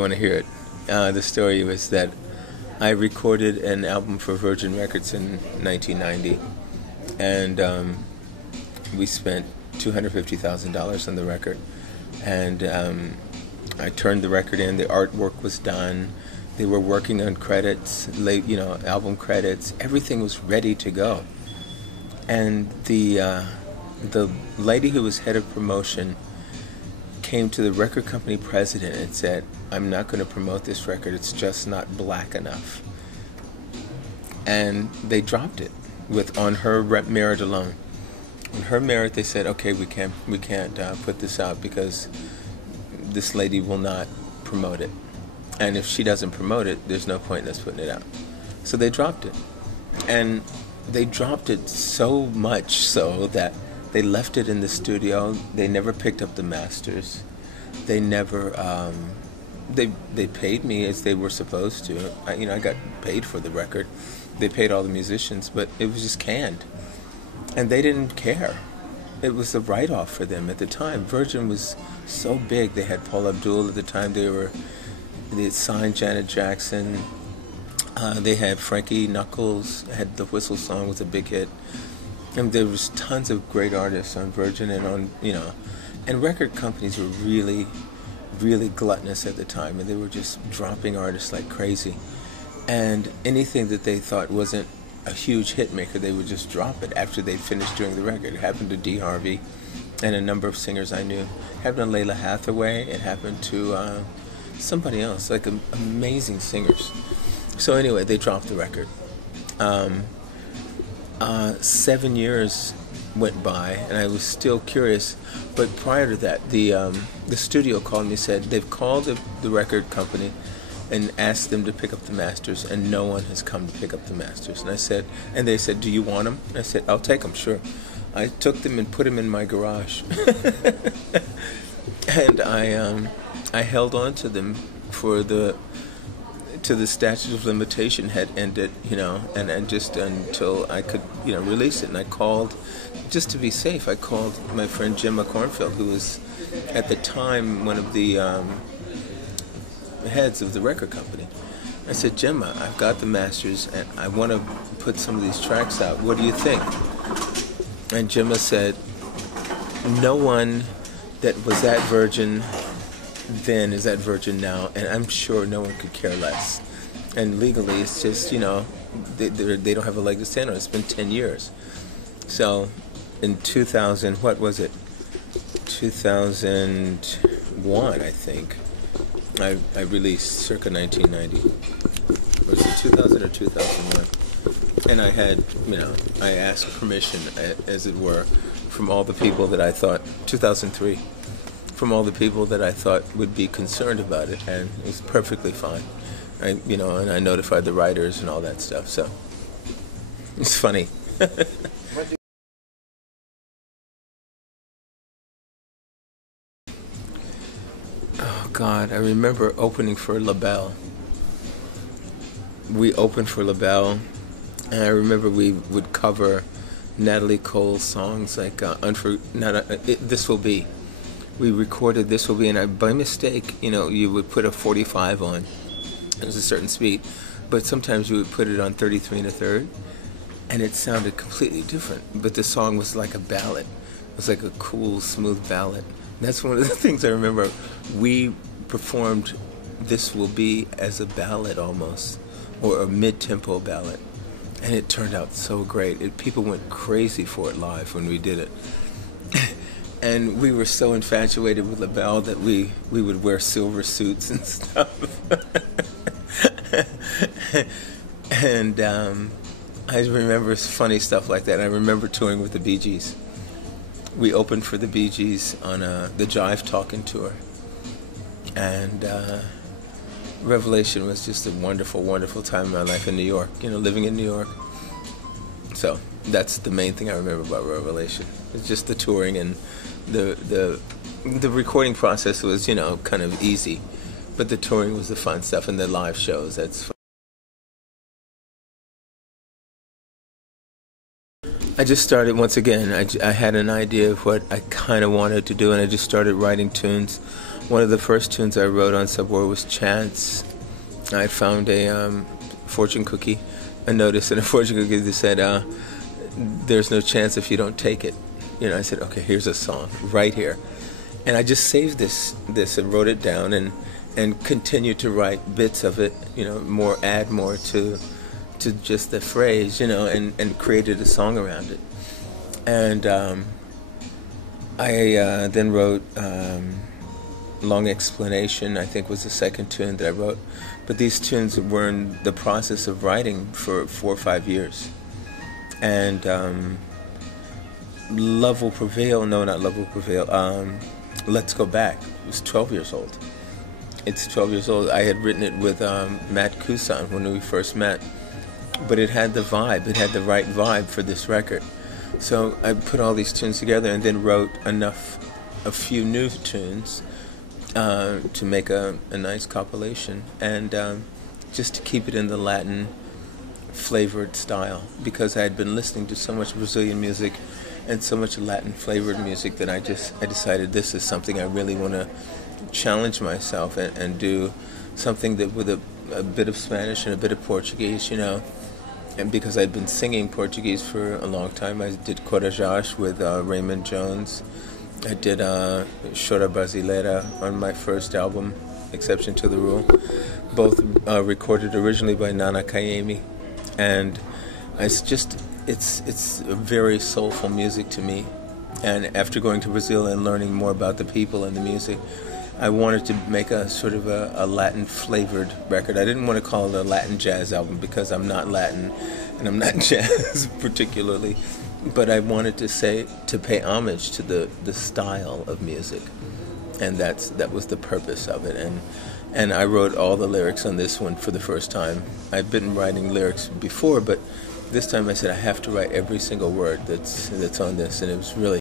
Want to hear it. The story was that I recorded an album for Virgin Records in 1990, and we spent $250,000 on the record. And I turned the record in. The artwork was done. They were working on credits, album credits. Everything was ready to go. And the lady who was head of promotion came to the record company president and said, "I'm not going to promote this record. It's just not black enough." And they dropped it on her merit alone. On her merit, they said, "Okay, we can't put this out because this lady will not promote it, and if she doesn't promote it, there's no point in us putting it out." So they dropped it, and they dropped it so much so that they left it in the studio. They never picked up the masters. They never. They paid me as they were supposed to. I got paid for the record. They paid all the musicians, but it was just canned, and they didn't care. It was a write-off for them at the time. Virgin was so big. They had Paul Abdul at the time. They had signed Janet Jackson. They had Frankie Knuckles. Had the Whistle song was a big hit. And there was tons of great artists on Virgin and record companies were really, really gluttonous at the time, and they were just dropping artists like crazy. And anything that they thought wasn't a huge hit maker, they would just drop it after they finished doing the record. It happened to Dee Harvey and a number of singers I knew. It happened to Layla Hathaway. It happened to somebody else, like amazing singers. So anyway, they dropped the record. 7 years went by, and I was still curious. But prior to that, the studio called me and said they've called the record company and asked them to pick up the masters, and no one has come to pick up the masters. And they said, "Do you want them?" And I said, "I'll take them, sure." I took them and put them in my garage, and I held on to them till the statute of limitation had ended, and just until I could, release it. And I called, just to be safe, I called my friend Jim McCornfield, who was at the time one of the heads of the record company. I said, "Jim, I've got the masters, and I want to put some of these tracks out. What do you think?" And Jim said, "No one that was at Virgin then is at Virgin now, and I'm sure no one could care less. And legally, it's just, they don't have a leg to stand on. It's been 10 years. So, in 2000, what was it? 2001, I think. I released circa 1990. Was it 2000 or 2001? And I had, I asked permission, as it were, from all the people that I thought, 2003. From all the people that I thought would be concerned about it, and it was perfectly fine. And I notified the writers and all that stuff. So it's funny. Oh God, I remember opening for LaBelle. We opened for LaBelle, and I remember we would cover Natalie Cole's songs like "This Will Be." We recorded "This Will Be," and by mistake, you would put a 45 on. It was a certain speed, but sometimes you would put it on 33 1/3, and it sounded completely different. But the song was like a ballad. It was like a cool, smooth ballad. And that's one of the things I remember. We performed "This Will Be" as a ballad almost, or a mid-tempo ballad, and it turned out so great. People went crazy for it live when we did it. And we were so infatuated with LaBelle that we would wear silver suits and stuff. And I remember funny stuff like that. I remember touring with the Bee Gees. We opened for the Bee Gees on the Jive Talkin' tour. And Revelation was just a wonderful, wonderful time in my life in New York, living in New York. So that's the main thing I remember about Revelation. It's just the touring, and the recording process was, kind of easy, but the touring was the fun stuff, and the live shows, that's fun. I just started, once again, I had an idea of what I kind of wanted to do, and I just started writing tunes. One of the first tunes I wrote on Subway was Chance. I found a fortune cookie, a notice in a fortune cookie that said, there's no chance if you don't take it. You know, I said, okay, here's a song right here. And I just saved this and wrote it down and continued to write bits of it, you know, add more to just the phrase, you know, and created a song around it. And I then wrote Long Explanation, I think was the second tune that I wrote. But these tunes were in the process of writing for 4 or 5 years. And Love Will Prevail, no, not Love Will Prevail, Let's Go Back, it was 12 years old. It's 12 years old. I had written it with Matt Kusan when we first met. But it had the vibe, it had the right vibe for this record. So I put all these tunes together and then wrote a few new tunes to make a nice compilation, and just to keep it in the Latin flavored style, because I had been listening to so much Brazilian music and so much Latin flavored music that I decided this is something I really want to challenge myself and do something that with a bit of Spanish and a bit of Portuguese, you know. And because I'd been singing Portuguese for a long time, I did Corajás with Raymond Jones. I did Chora Brasileira on my first album, Exception to the Rule, both recorded originally by Nana Kaimi. And it's very soulful music to me. And after going to Brazil and learning more about the people and the music, I wanted to make a sort of a Latin-flavored record. I didn't want to call it a Latin jazz album because I'm not Latin and I'm not jazz particularly. But I wanted to pay homage to the style of music, and that was the purpose of it. And I wrote all the lyrics on this one for the first time. I've been writing lyrics before, but this time I said I have to write every single word that's on this, and it was really